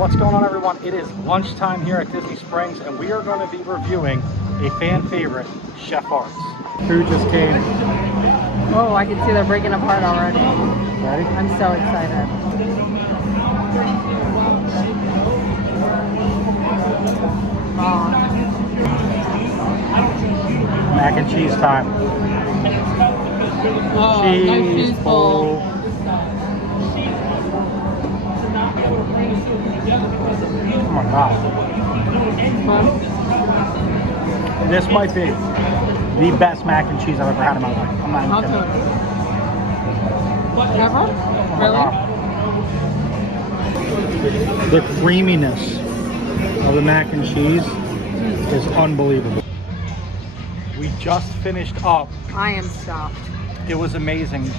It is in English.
What's going on, everyone? It is lunchtime here at Disney Springs, and we are going to be reviewing a fan favorite, Chef Arts. Food just came. Oh, I can see they're breaking apart already. Ready? I'm so excited. Oh, Mac and cheese time. nice cheese bowl. Oh my god. This might be the best mac and cheese I've ever had in my life. I'm not even kidding. Never? Really? The creaminess of the mac and cheese is unbelievable. We just finished up. I am stuffed. It was amazing.